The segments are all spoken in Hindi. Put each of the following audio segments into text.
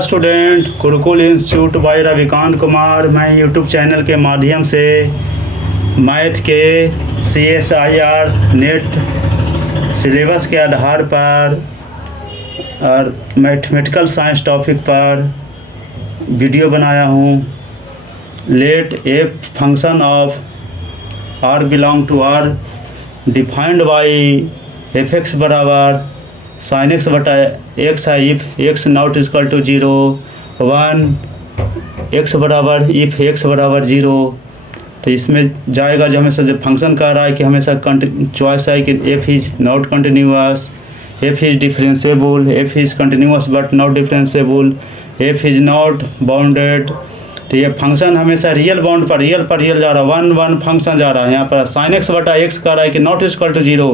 नमस्कार student, Gurukul institute by Ravikant Kumar. मैं यूट्यूब चैनल के माध्यम से मैथ के CSIR नेट सिलेबस के आधार पर और मैथमेटिकल साइंस टॉपिक पर वीडियो बनाया हूँ। Let a function of R belong to R defined by f(x) बराबर sin x बटा x है if x not equal to 0, 1 x बराबर इफ x बराबर 0। तो इसमें जाएगा जो हमेशा जब फंक्शन कह रहा है कि हमेशा चॉइस है कि f is not continuous, f is differentiable, f is continuous but not differentiable, f is not bounded. तो ये फंक्शन हमेशा रियल बाउंड पर रियल जा रहा है, 1 1 फंक्शन जा रहा है। यहाँ पर sin x बटा x कह रहा है कि नॉट इक्वल टू 0,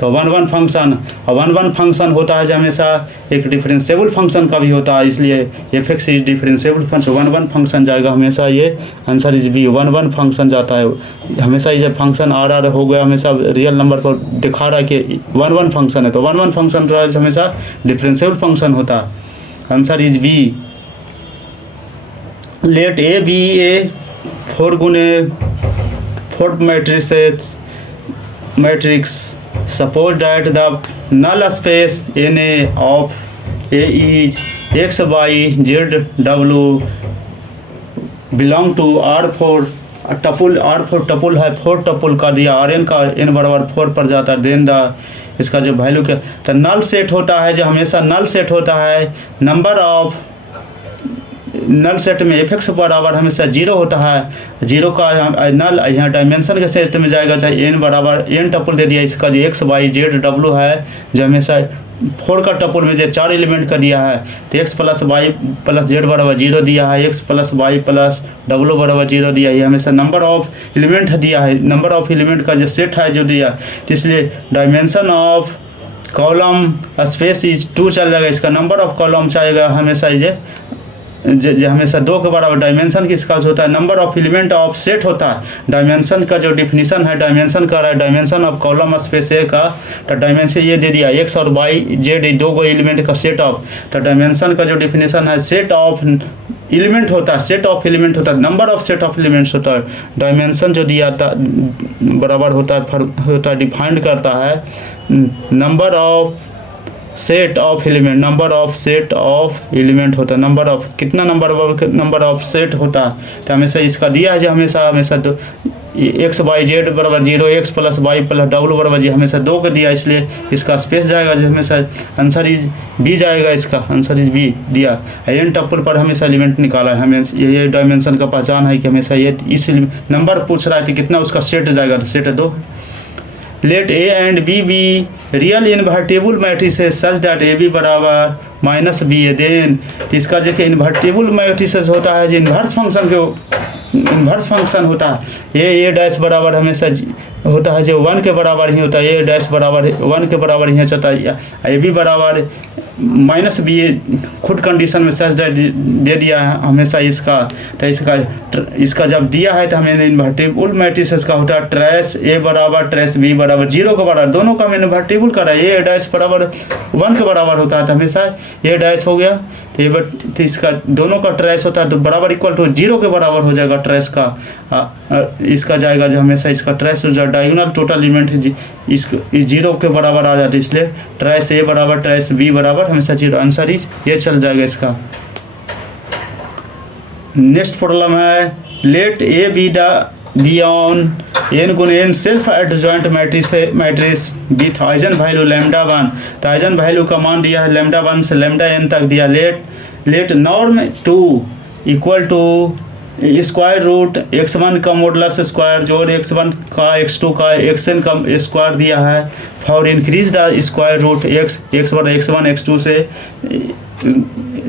तो 1 1 फंक्शन, और 1 1 फंक्शन होता है जो हमेशा एक डिफरेंशिएबल फंक्शन का भी होता है, इसलिए f(x) is differentiable function, 1 1 function जाएगा हमेशा। ये आंसर इज बी, 1 1 फंक्शन जाता है हमेशा। ये फंक्शन आर हो गया हमेशा रियल नंबर पर दिखा रहा है कि 1 1 फंक्शन है, तो 1 1 फंक्शन हमेशा डिफरेंशिएबल फंक्शन होता है। Answer is B. Let A be a 4 गुने 4 matrix suppose that the null space NA of A is x y z w belong to R4 R4 tuple है, 4 टपुल का दिया, Rn का n बराबर 4 पर जाता है। देन द इसका जो वैल्यू क्या, तो नल सेट होता है जो हमेशा नल सेट होता है नंबर ऑफ नल सेट में f(x) बराबर हमेशा 0 होता है। 0 का नल यहाँ डायमेंशन के सेट में जाएगा, चाहे n बराबर n टपुल दे दिया, इसका जो x y z w है जो हमेशा 4 का टपुल में जो 4 एलिमेंट का दिया है, तो x plus y plus z बराबर 0 दिया है, x plus y plus w बराबर 0 दिया है। ये हमेशा नंबर ऑफ एलिमेंट दिया है, नंबर ऑफ एलिमेंट का जो सेट है जो दिया, तो इसलिए dimension of column space is 2 चल जाएगा। इसका नंबर ऑफ कॉलम चाहेगा हमेशा जो हमेशा 2 के बराबर। डायमेंशन किसका होता है, number of element of set होता है। डायमेंशन का जो डिफिनीशन है, डायमेंशन का रहा है डायमेंशन ऑफ कॉलम स्पेस ए का, तो डायमेंशन ये दे दिया x और y z 2 एलिमेंट का सेट ऑफ। तो डायमेंशन का जो डिफिनीशन है सेट ऑफ एलिमेंट होता है, सेट ऑफ एलिमेंट होता है, number of set of elements होता है। डायमेंशन जो दिया था बराबर होता है डिफाइंड करता है number of set of element, number of set of element होता है, नंबर ऑफ कितना नंबर ऑफ सेट होता है। तो हमेशा इसका दिया है जो हमेशा तो x y z बराबर 0, x plus y plus w बराबर 0, हमेशा 2 का दिया, इसलिए इसका स्पेस जाएगा जो हमेशा आंसर इज बी जाएगा। इसका आंसर इज बी दिया। n टपुल पर हमेशा एलिमेंट निकाला है, हमें ये डायमेंशन का पहचान है कि हमेशा ये इस नंबर पूछ रहा है कि कितना उसका सेट जाएगा, तो set 2। Let A and B be real invertible matrices such that A B बराबर माइनस बी ए। देन इसका जो कि इन्वर्टेबल मैट्रिसेस होता है जो इन्वर्स फंक्शन होता है, ए डैश बराबर हमेशा होता है जो 1 के बराबर ही होता है, ए डैश बराबर 1 के बराबर ही चलता है, ए बी बराबर माइनस बी ए खुद कंडीशन में सच डैट दे दिया है हमेशा इसका। तो इसका जब दिया है तो हमें इन्वर्टेबल मैट्रिसेस का होता है ट्रेस ए बराबर ट्रेस बी बराबर 0 के बराबर, दोनों का हमें इन्वर्टेबल करा है। ए डैश बराबर 1 के बराबर होता है तो हमेशा ए डैश हो गया, तो इसका दोनों का ट्रेस होता है तो बराबर इक्वल टू 0 के बराबर हो जाएगा ट्रेस का। इसका जाएगा जो हमेशा इसका ट्रेस जो डायगोनल टोटल एलिमेंट है इस 0 के बराबर आ जाता है, इसलिए ट्रेस ए बराबर ट्रेस बी बराबर हमेशा 0। आंसर ये चल जाएगा इसका। नेक्स्ट प्रॉब्लम है let A B be on n गुने n self adjoint matrix with eigenvalue lambda 1। तो आइजन वैल्यू का मान दिया है लैम्डा 1 से लैम्डा n तक दिया। Let norm 2 equal to square root x1 का मॉडुलस स्क्वायर जोड़ x1 का x2 का xn का स्क्वायर दिया है for increase the square root x बटा x1 x2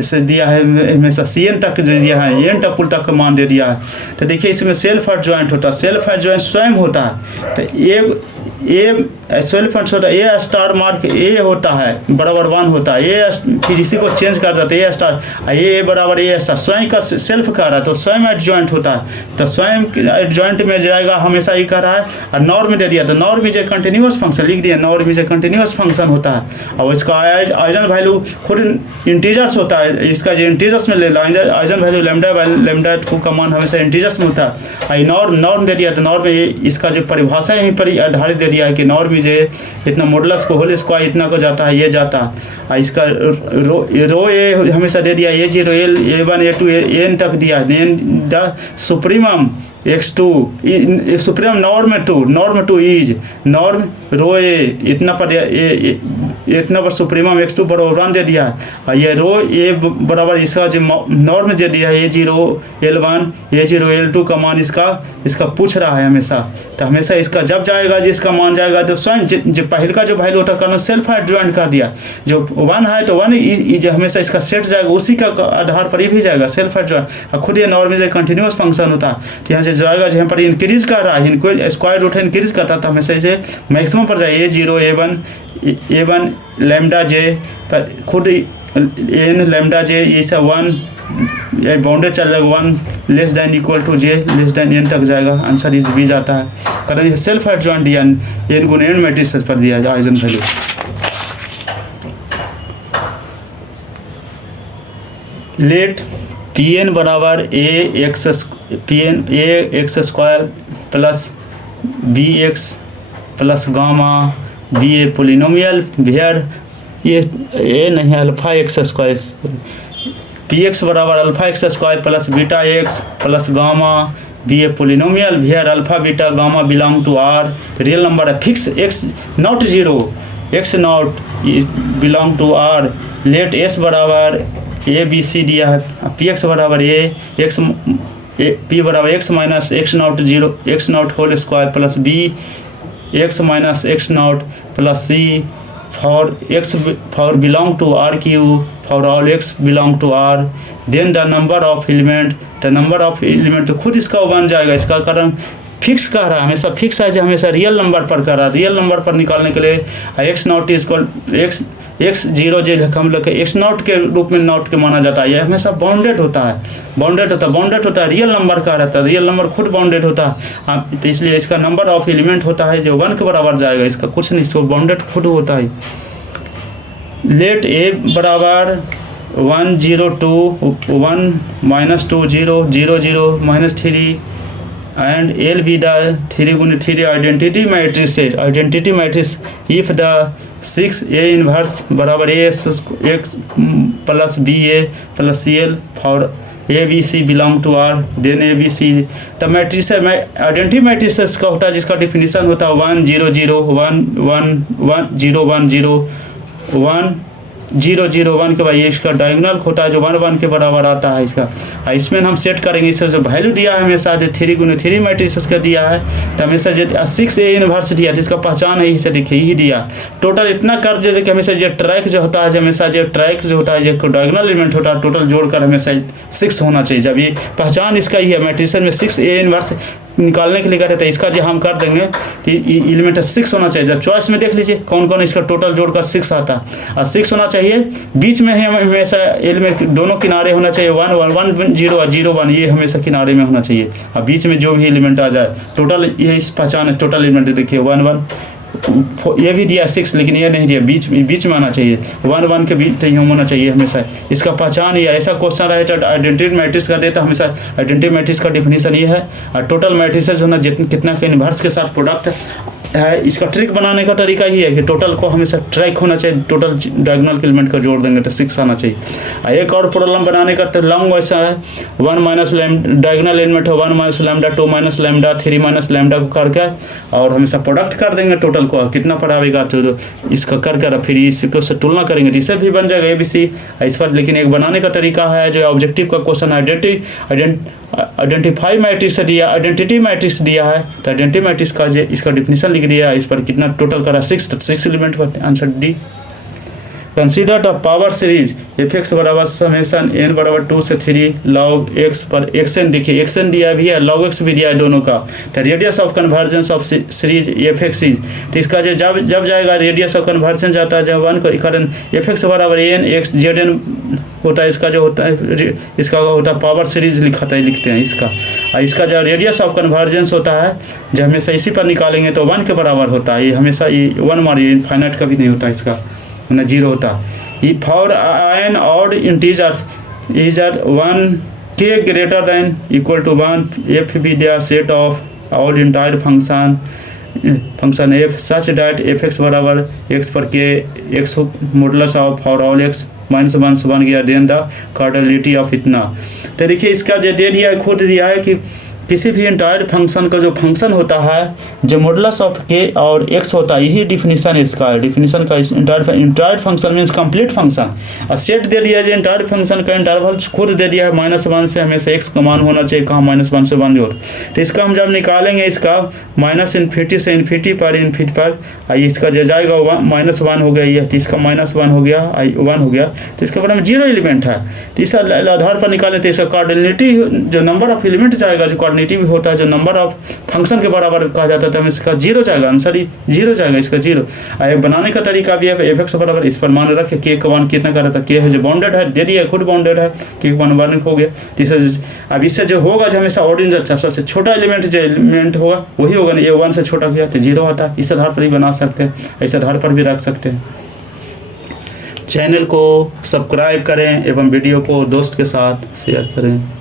से दिया है हमेशा cn तक दिया है, n टपुल तक का मान दे दिया है। तो देखिए इसमें सेल्फ एडजॉइंट होता है, सेल्फ एडजॉइंट स्वयं होता है। तो ए सेल्फ होता है, ए स्टार मार्क ए होता है बराबर 1 होता है, ए फिर इसी को चेंज कर देते हैं ए स्टार, ए बराबर ए स्टार स्वयं का सेल्फ कह रहा है तो स्वयं एडजॉइंट होता है, तो स्वयं एडजॉइंट में जाएगा हमेशा ये कह रहा है। और नॉर्म दे दिया तो norm is a continuous function लिख दिया, norm is a continuous function होता है। और इसका आइजन वैल्यू खुद इंटीजर्स होता है, इसका जो इंटीजर्स में ले लो आइजन वैल्यू लेमडा का मान हमेशा इंटीजर्स में होता है। नॉर्म दे दिया तो नॉर्म इसका जो परिभाषा यहीं पर आधारित दे दिया है कि नॉर्म इज इतना मॉडुलस को होल स्क्वायर इतना को जाता है, ये जाता है। इसका रो ए हमेशा दे दिया, A0 A1 A2 एन तक दिया, the supremum x2 supremum norm 2 is norm row A इतना पर इतना पर सुप्रीमम x2 बराबर 1 दे दिया। और ये रो ए बराबर इसका जो नॉर्म दे दिया है A0 L1 A0 L2 का मान इसका पूछ रहा है हमेशा। तो हमेशा इसका जब जाएगा जिसका मान जाएगा तो स्वयं जो पहले का जो वैल्यू होता है सेल्फ एडजॉइंट कर दिया, जो 1 है तो 1 हमेशा इसका सेट जाएगा उसी का आधार पर ही भी जाएगा सेल्फ एडजॉइंट। और खुद ये norm is a continuous function होता है, तो यहाँ से जाएगा जहाँ पर इंक्रीज कर रहा है स्क्वायर रूट है इंक्रीज करता है तो हमेशा इसे मैक्सिमम पर जाए A0 A1 लैम्डा जे पर खुद एन लैम्डा जे ये सब 1 बाउंडेड चल जाएगा 1 less than equal to j less than n तक जाएगा, आंसर इज बी जाता है। कारण सेल्फ एडजॉइंट दिया एन गुण एन मैट्रिक्स पर दिया जाए eigenvalue. Let P n बराबर a x square plus b x plus gamma be a polynomial where ये नहीं alpha x square P x बराबर alpha x square plus beta x plus gamma be a polynomial where alpha beta gamma belong to R real number है fix x not zero x not belong to R. Let S बराबर ए बी सी दिया है, पी एक्स बराबर ए एक्स पी बराबर x minus x not zero x not whole square plus b x minus x not plus c for belong to R Q for all x belong to R then the number of element तो खुद इसका बन जाएगा। इसका कारण फिक्स कह रहा है हमेशा फिक्स है जो हमेशा रियल नंबर पर कर रहा है, रियल नंबर पर निकालने के लिए x not is x zero जो हम लोग एक्स नॉट के रूप में नॉट के माना जाता है, यह हमेशा बाउंडेड होता है रियल नंबर का रहता है, रियल नंबर खुद बाउंडेड होता है तो इसलिए इसका नंबर ऑफ एलिमेंट होता है जो 1 के बराबर जाएगा, इसका कुछ नहीं इसको बाउंडेड खुद होता है। लेट ए बराबर 1 0 2 1 minus 2 0 0 0 minus 3 and L be the 3 गुण 3 आइडेंटिटी मैट्रिक्स है, identity matrix if the 6 A inverse बराबर x plus B A plus C L for A B C belong to R then A B C तो मैट्रिक्स है आइडेंटिटी मैट्रिक्स का होता है जिसका डिफिनीशन होता है 1 0 0 1 1 1 0 1 0 1 0 0 1 के बाद ये इसका डायगोनल होता है जो 1 1 के बराबर आता है इसका। इसमें हम सेट करेंगे इसका जो वैल्यू दिया है हमेशा जो 3 गुने 3 मैट्रिक्स का दिया है तो हमेशा जो 6 A इनवर्स दिया जिसका पहचान है इसे देखिए यही दिया टोटल इतना कर जैसे कि हमेशा जो ट्रैक जो होता है हमेशा जो ट्रैक जो होता है जो डायगोनल एलिमेंट होता है टोटल जोड़कर हमेशा 6 होना चाहिए। जब ये पहचान इसका ही है मैट्रिक्स में 6 A इनवर्स निकालने के लिए कहते हैं इसका जो हम कर देंगे कि एलिमेंट 6 होना चाहिए। जब चॉइस में देख लीजिए कौन कौन इसका टोटल जोड़कर 6 आता है और 6 होना चाहिए, बीच में हमेशा एलिमेंट दोनों किनारे होना चाहिए 1 1 1 0 और 0 1 ये हमेशा किनारे में होना चाहिए और बीच में जो भी एलिमेंट आ जाए टोटल ये इस पहचान है टोटल एलिमेंट देखिए 1 1 ये भी दिया 6 लेकिन ये नहीं दिया बीच में आना चाहिए 1 1 के बीच ही होना चाहिए हमेशा इसका पहचान या ऐसा क्वेश्चन रहे तो आइडेंटिटी मैट्रिक्स का देता हमेशा आइडेंटिटी मैट्रिक्स का डिफिनीशन ये है और टोटल मैट्रिक्स होना कितना के इनवर्स के साथ प्रोडक्ट है। इसका ट्रिक बनाने का तरीका ही है कि टोटल को हमेशा ट्रैक होना चाहिए, टोटल डायगोनल के एलिमेंट का जोड़ देंगे तो 6 आना चाहिए। एक और प्रॉब्लम बनाने का लॉन्ग वैसा है 1 माइनस डायगोनल एलिमेंट है 1 minus lambda 2 minus lambda 3 minus lambda को करके और हमेशा प्रोडक्ट कर देंगे टोटल को कितना पर आएगा तो इसका करके फिर इसको से तुलना करेंगे जिससे भी बन जाएगा ABC इस पर। लेकिन एक बनाने का तरीका है जो ऑब्जेक्टिव का क्वेश्चन आइडेंटिफाई मैट्रिक्स दिया आइडेंटिटी मैट्रिक्स दिया है तो आइडेंटिटी मैट्रिक्स का इसका डिफिनीशन लिख दिया इस पर कितना टोटल करा 6 एलिमेंट पर answer D. Consider the power series F X बराबर समेसन एन बराबर 2 से 3 लॉग एक्स पर एक्सन देखिए, एक्सन दिया भी है, लॉग एक्स भी दिया है दोनों का। तो radius of convergence of series F x is, तो इसका जो जब जाएगा रेडियस ऑफ कन्वर्जन जाता है जब 1 कारण एफ एक्स बराबर एन एक्स जेड एन होता है, इसका जो होता है इसका होता है पावर सीरीज लिखते हैं इसका जो रेडियस ऑफ कन्वर्जेंस होता है जब हमेशा इसी पर निकालेंगे तो 1 के बराबर होता है, ये हमेशा ये 1 मारिए, इनफाइनाइट कभी नहीं होता इसका ना 0 होता। ये for N odd integers is at 1 के greater than equal to 1 F be the set of odd entire function F such that F X बराबर एक्स पर के X modulus of for all X -1 से बन गया, देन द कार्डिनलिटी ऑफ इतना। तो देखिए इसका जो दे दिया है खुद दिया है कि किसी भी इंटायर फंक्शन का जो फंक्शन होता है जो मॉडुलस ऑफ के और एक्स होता है, यही डिफिनीशन इसका है। डिफिनीशन का entire function means complete function. और सेट दे दिया है इंटायर फंक्शन का इंटरवल खुद दे दिया है -1 से हमेशा एक्स का मान होना चाहिए, कहाँ -1 से 1 होता। तो इसका हम जब निकालेंगे इसका -∞ से इन्फिनिटी पर इसका जो जाएगा -1 हो गया, ये तो इसका -1 हो गया 1 हो गया, तो इसके बारे में 0 एलिमेंट है। तो इस आधार पर निकालें तो इसका कार्डिनलिटी जो नंबर ऑफ एलिमेंट जाएगा, जो कार्डिनलिटी भी होता है जो नंबर ऑफ फंक्शन के बराबर कहा जाता है, तो इसका 0 जाएगा, आंसर ही 0 जाएगा इसका 0। बनाने का तरीका भी है एफ एक्स बराबर इस पर मान रखे के का मान कितना कर रहा था, के है जो बाउंडेड है दे दिया खुद बाउंडेड है, के का मान 1 हो गया। अब इससे जो होगा जो हमेशा ऑर्डिनरी सबसे छोटा एलिमेंट जो एलिमेंट होगा वही होगा ना, ये 1 से छोटा गया तो 0 होता है। इस आधार पर ही बना सकते हैं, इस आधार पर भी रख सकते हैं। चैनल को सब्सक्राइब करें एवं वीडियो को दोस्त के साथ शेयर करें।